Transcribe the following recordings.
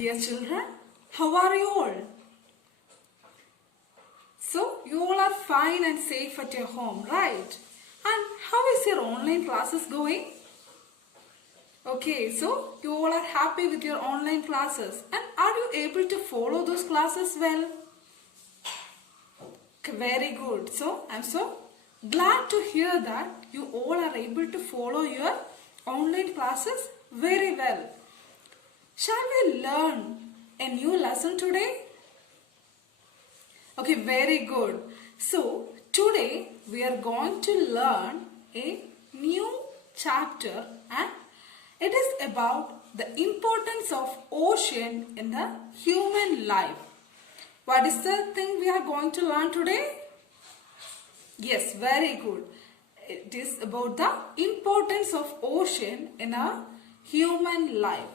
Dear children, how are you all? So, you all are fine and safe at your home, right? And how is your online classes going? Okay, so you all are happy with your online classes, and are you able to follow those classes well? Okay, very good. So, I'm so glad to hear that you all are able to follow your online classes very well. Shall we learn a new lesson today? Okay, very good. So, today we are going to learn a new chapter, and it is about the importance of ocean in the human life. What is the thing we are going to learn today? Yes, very good. It is about the importance of ocean in a human life.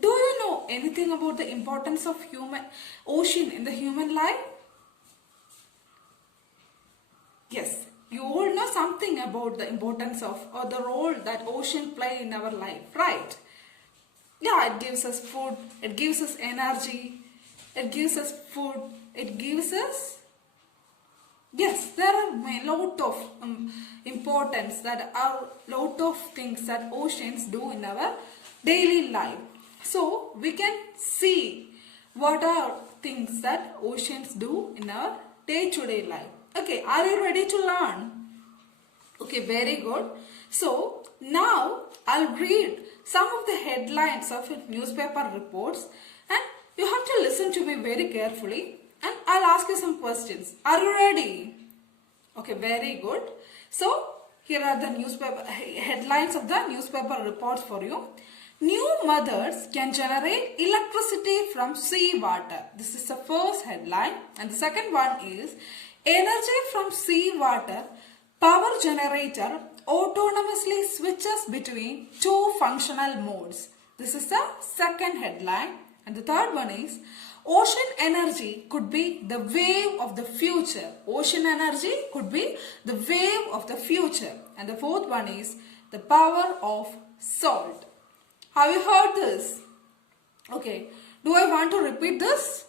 Do you know anything about the importance of ocean in the human life? Yes, you all know something about the importance of or the role that ocean play in our life, right? Yeah, it gives us food, it gives us energy, it gives us food, it gives us... Yes, there are a lot of importance that are lot of things that oceans do in our daily life. So, we can see what are things that oceans do in our day-to-day life. Okay, are you ready to learn? Okay, very good. So, now I'll read some of the headlines of newspaper reports, and you have to listen to me very carefully, and I'll ask you some questions. Are you ready? Okay, very good. So, here are the newspaper headlines of the newspaper reports for you. New mothers can generate electricity from seawater. This is the first headline. And the second one is energy from seawater power generator autonomously switches between two functional modes. This is the second headline. And the third one is ocean energy could be the wave of the future. Ocean energy could be the wave of the future. And the fourth one is the power of salt. Have you heard this? Okay. Do I want to repeat this?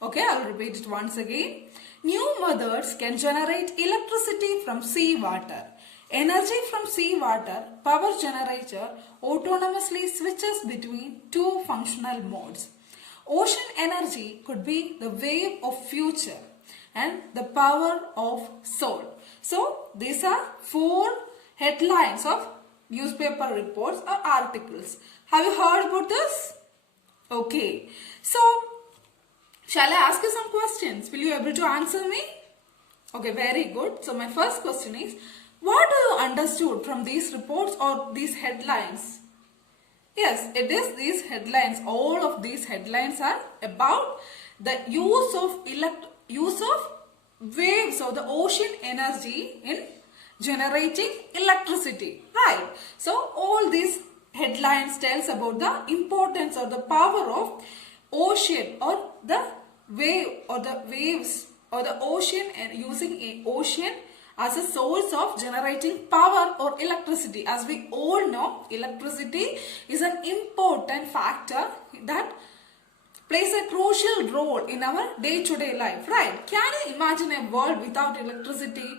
Okay, I'll repeat it once again. New mothers can generate electricity from seawater. Energy from seawater power generator autonomously switches between two functional modes. Ocean energy could be the wave of future and the power of salt. So, these are 4 headlines of newspaper reports or articles. Have you heard about this? Okay. So, shall I ask you some questions? Will you be able to answer me? Okay, very good. So, my first question is, what do you understood from these reports or these headlines? Yes, it is these headlines. All of these headlines are about the use of waves or the ocean energy in generating electricity, right? So, all these headlines tells about the importance or the power of ocean or the wave or the waves or the ocean, and using a ocean as a source of generating power or electricity. As we all know, electricity is an important factor that plays a crucial role in our day-to-day life, right? Can you imagine a world without electricity?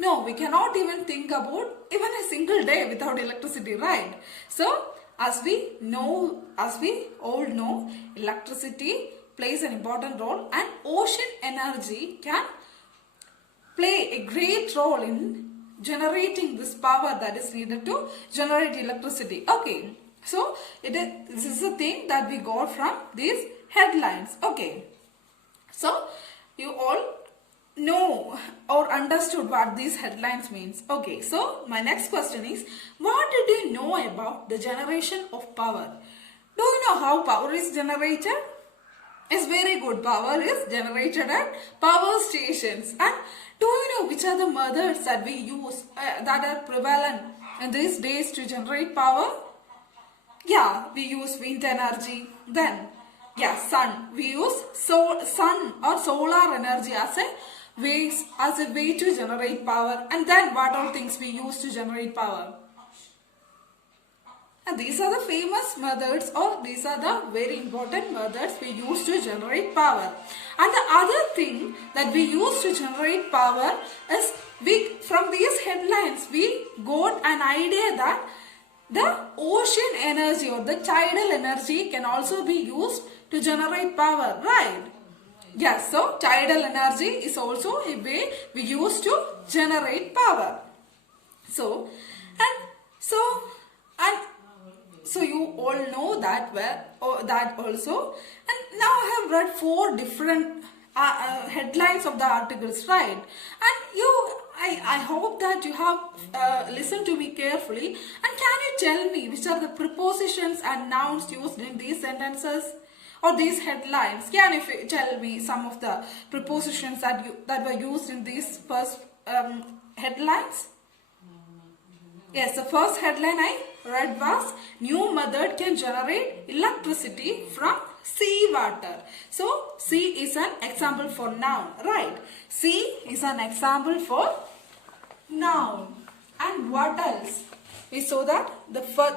No, we cannot even think about even a single day without electricity, right? So, as we all know, electricity plays an important role, and ocean energy can play a great role in generating this power that is needed to generate electricity. Okay, so this is the thing that we got from these headlines. Okay, so you all know or understood what these headlines means. Okay, so my next question is, what did you know about the generation of power? Do you know how power is generated? It's very good. Power is generated at power stations. And do you know which are the methods that we use that are prevalent in these days to generate power? Yeah, we use wind energy. Then, yeah, sun. We use sun or solar energy as a way to generate power. And then what all things we use to generate power? And these are the famous methods, or these are the very important methods we use to generate power. And the other thing that we use to generate power is from these headlines we got an idea that the ocean energy or the tidal energy can also be used to generate power, right? Yes, so tidal energy is also a way we use to generate power. So, and so, and so you all know that that also. And now I have read 4 different headlines of the articles, right? And I hope that you have listened to me carefully. And can you tell me which are the prepositions and nouns used in these sentences or these headlines? Can you tell me some of the prepositions that were used in these first headlines? Yes, the first headline I read was new method can generate electricity from seawater. So, sea is an example for noun, right? Sea is an example for noun. And what else? We saw that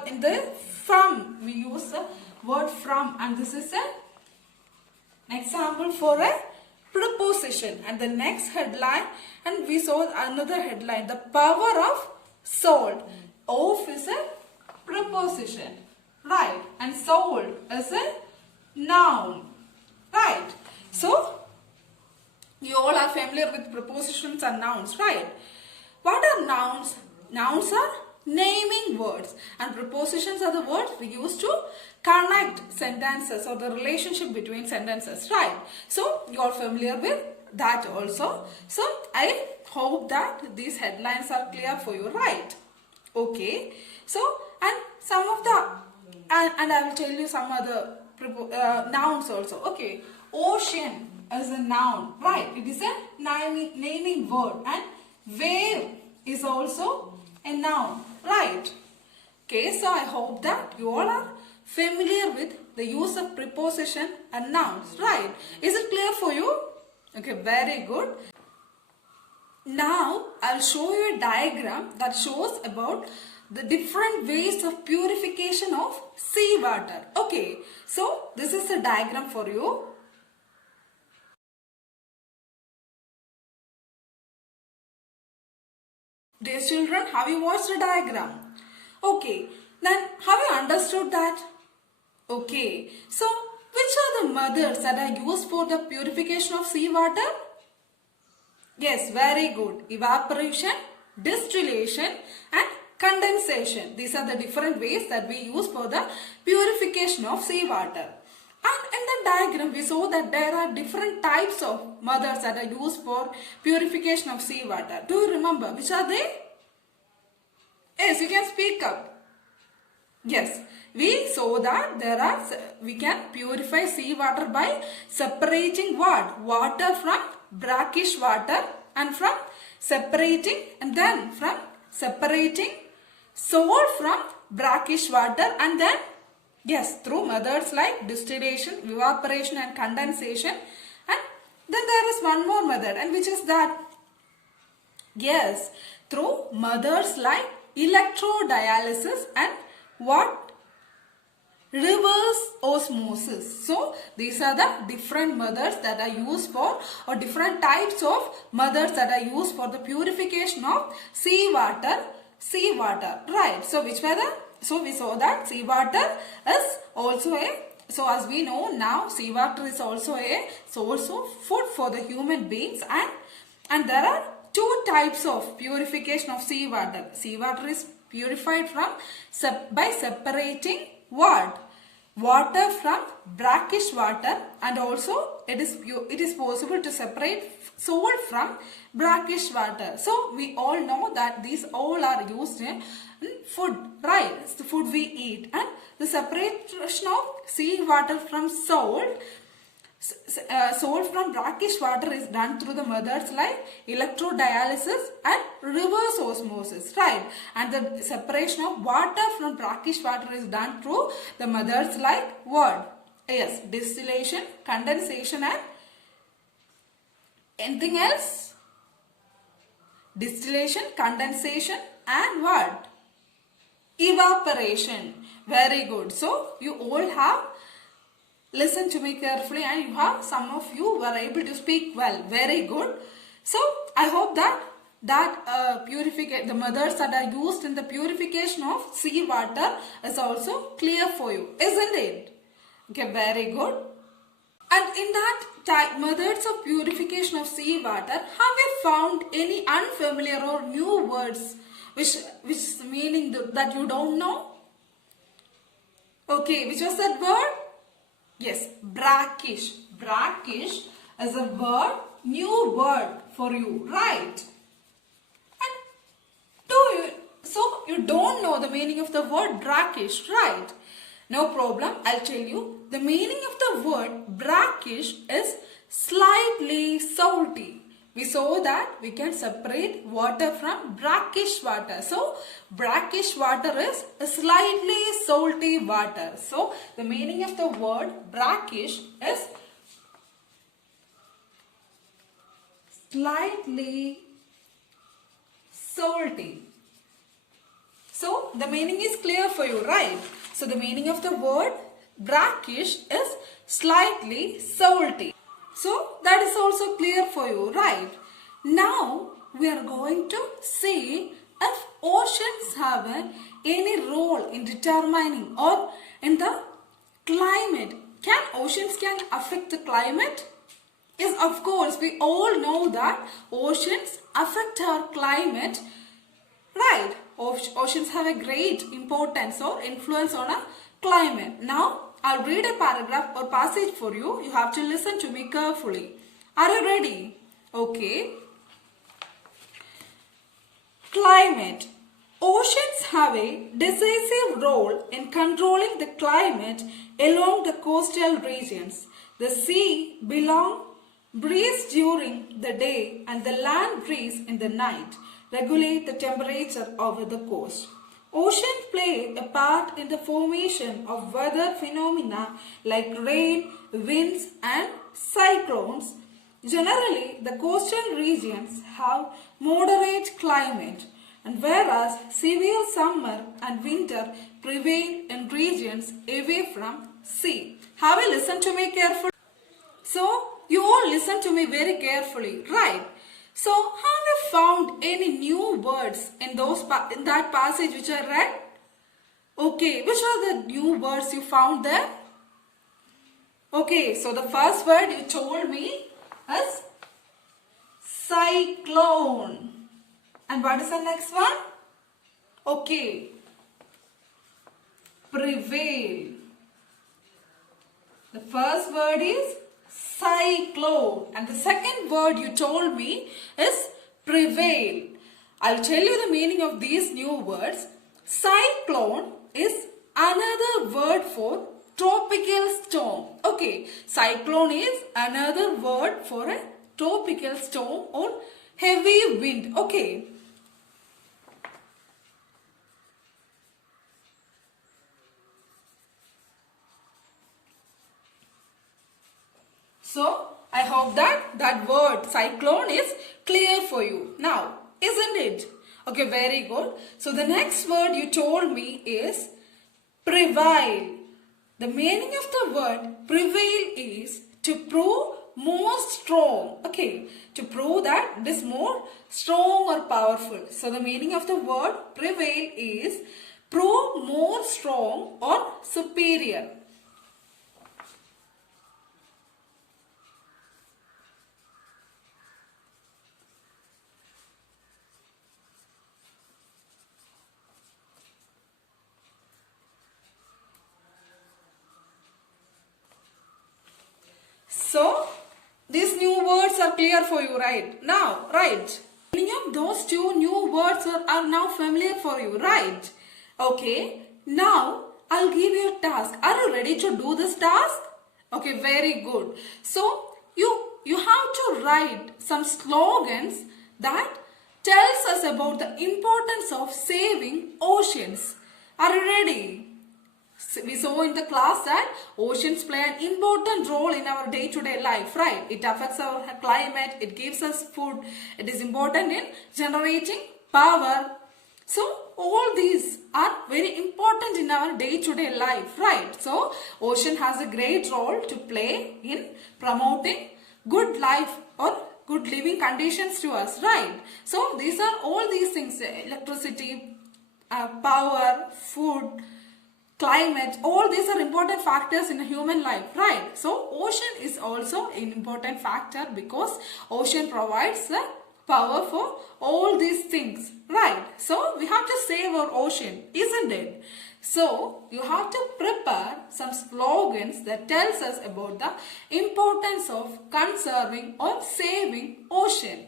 in the from we use the word from, and this is an example for a preposition. And the next headline, and we saw another headline, the power of salt. Of is a preposition, right? And salt is a noun, right? So, you all are familiar with prepositions and nouns, right? What are nouns? Nouns are naming words, and prepositions are the words we use to connect sentences or the relationship between sentences, right? So, you are familiar with that also. So, I hope that these headlines are clear for you, right? Okay. So, and some of the, and I will tell you some other nouns also. Okay. Ocean is a noun, right? It is a naming word, and wave is also a noun, right? Okay. So, I hope that you all are familiar with the use of preposition and nouns, right? Is it clear for you? Okay, very good. Now, I'll show you a diagram that shows about the different ways of purification of seawater. Okay, so this is a diagram for you. Dear children, have you watched the diagram? Okay, then have you understood that? Okay, so which are the methods that are used for the purification of seawater? Yes, very good. Evaporation, distillation and condensation. These are the different ways that we use for the purification of seawater. And in the diagram, we saw that there are different types of methods that are used for purification of seawater. Do you remember? Which are they? Yes, you can speak up. Yes, we saw that we can purify seawater by separating what? Water from brackish water, and from separating salt from brackish water, and then yes, through methods like distillation, evaporation and condensation. And then there is one more method, and which is that? Yes, through methods like electrodialysis and what? Reverse osmosis. So, these are the different methods that are used for, or different types of methods that are used for the purification of seawater, right? So, which were the, so we saw that seawater is also so as we know now, seawater is also a source of food for the human beings, and there are 2 types of purification of seawater. Seawater is purified by separating what? Water from brackish water, and also it is possible to separate salt from brackish water. So we all know that these all are used in food, right? It's the food we eat. And the separation of seawater from salt from brackish water is done through the methods like electrodialysis and reverse osmosis, right? And the separation of water from brackish water is done through the methods like what? Yes, distillation, condensation and anything else? Distillation, condensation and what? Evaporation. Very good. So you all have listened to me carefully, and you have, some of you were able to speak well. Very good. So I hope that the methods that are used in the purification of sea water is also clear for you, isn't it? Okay, very good. And in that methods of purification of sea water, have you found any unfamiliar or new words which meaning that you don't know? Okay, which was that word? Yes, brackish. Brackish is a new word for you, right? So you don't know the meaning of the word brackish, right? No problem, I'll tell you. The meaning of the word brackish is slightly salty. We saw that we can separate water from brackish water. So brackish water is a slightly salty water. So the meaning of the word brackish is slightly salty. So the meaning is clear for you, right? So the meaning of the word brackish is slightly salty. So that is also clear for you, right? Now we are going to see if oceans have any role in determining or in the climate. Can oceans affect the climate? Yes, of course, we all know that oceans affect our climate, right? Oceans have a great importance or influence on our climate. Now, I'll read a paragraph or passage for you. You have to listen to me carefully. Are you ready? Okay. Climate. Oceans have a decisive role in controlling the climate along the coastal regions. The sea breeze during the day and the land breeze in the night regulate the temperature over the coast. Oceans play a part in the formation of weather phenomena like rain, winds and cyclones. Generally, the coastal regions have moderate climate, and whereas severe summer and winter prevail in regions away from sea. Have you listened to me carefully? So, you all listen to me very carefully, right? So, have you found any new words in that passage which I read? Okay, which are the new words you found there? Okay, so the first word you told me is cyclone. And what is the next one? Okay, prevail. The first word is cyclone, and the second word you told me is prevail. I'll tell you the meaning of these new words. Cyclone is another word for tropical storm. Okay, cyclone is another word for a tropical storm or heavy wind. Okay. So, I hope that word cyclone is clear for you. Now, isn't it? Okay, very good. So, the next word you told me is prevail. The meaning of the word prevail is to prove more strong. Okay, to prove that it is more strong or powerful. So, the meaning of the word prevail is prove more strong or superior. So, these new words are clear for you right now, right? Meaning of those two new words are now familiar for you, right? Okay, now I'll give you a task. Are you ready to do this task? Okay, very good. So, you have to write some slogans that tells us about the importance of saving oceans. Are you ready? We saw in the class that oceans play an important role in our day-to-day life, right? It affects our climate, it gives us food, it is important in generating power. So all these are very important in our day-to-day life, right? So ocean has a great role to play in promoting good life or good living conditions to us, right? So these are all these things: electricity, power, food, climate, all these are important factors in a human life, right? So ocean is also an important factor because ocean provides the power for all these things, right? So we have to save our ocean, isn't it? So you have to prepare some slogans that tells us about the importance of conserving or saving ocean.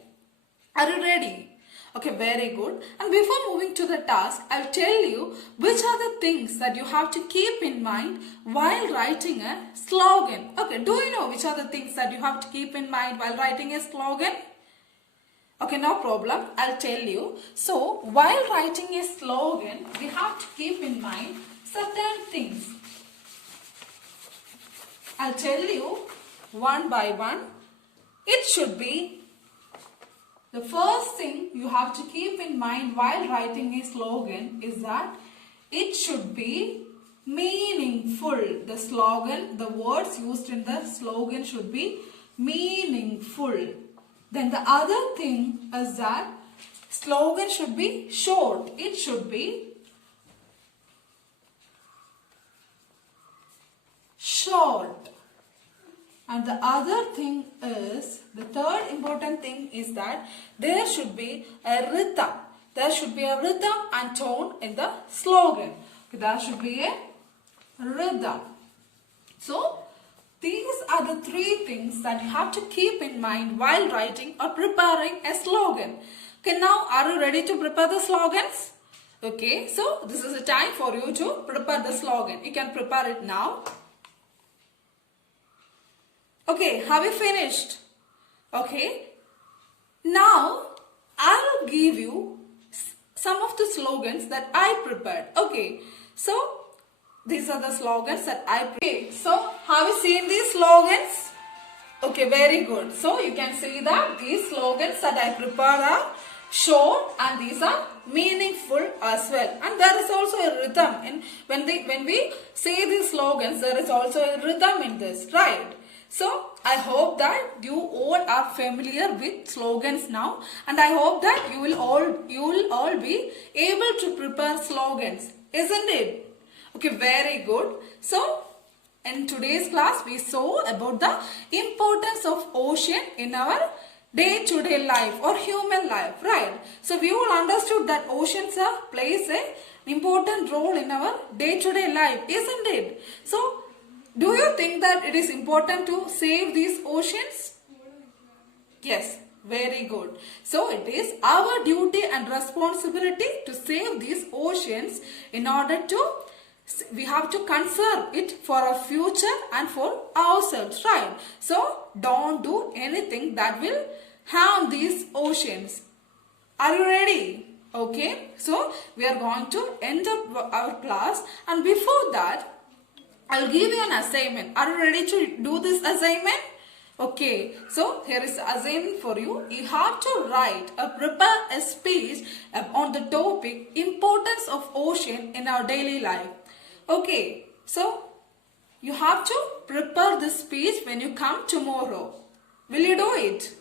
Are you ready? Okay, very good. And before moving to the task, I'll tell you which are the things that you have to keep in mind while writing a slogan. Okay, do you know which are the things that you have to keep in mind while writing a slogan? Okay, no problem. I'll tell you. So, while writing a slogan, we have to keep in mind certain things. I'll tell you one by one. It should be the first thing you have to keep in mind while writing a slogan is that it should be meaningful. The slogan, the words used in the slogan should be meaningful. Then the other thing is that slogan should be short. It should be short. And the other thing is, the third important thing is that there should be a rhythm. There should be a rhythm and tone in the slogan. There should be a rhythm. So, these are the three things that you have to keep in mind while writing or preparing a slogan. Okay, now are you ready to prepare the slogans? Okay, so this is the time for you to prepare the slogan. You can prepare it now. Okay, have you finished? Okay, now I'll give you some of the slogans that I prepared. Okay, so these are the slogans that I prepared. Okay, so have you seen these slogans? Okay, very good. So you can see that these slogans that I prepared are short and these are meaningful as well. And there is also a rhythm. And when we say these slogans, there is also a rhythm in this, right? So I hope that you all are familiar with slogans now, and I hope that you will all be able to prepare slogans, isn't it? Okay, very good. So in today's class we saw about the importance of ocean in our day-to-day life or human life, right? So we all understood that oceans plays an important role in our day-to-day life, isn't it? So do you think that it is important to save these oceans? Yes, very good. So it is our duty and responsibility to save these oceans in order to, we have to conserve it for our future and for ourselves, right? So don't do anything that will harm these oceans. Are you ready? Okay, so we are going to end up our class, and before that I'll give you an assignment. Are you ready to do this assignment? Okay, so here is the assignment for you. You have to write or prepare a speech on the topic importance of ocean in our daily life. Okay, so you have to prepare this speech when you come tomorrow. Will you do it?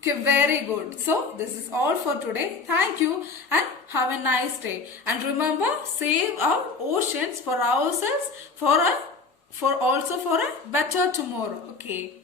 Okay, very good. So this is all for today. Thank you and have a nice day. And remember, save our oceans for ourselves, for also for a better tomorrow. Okay.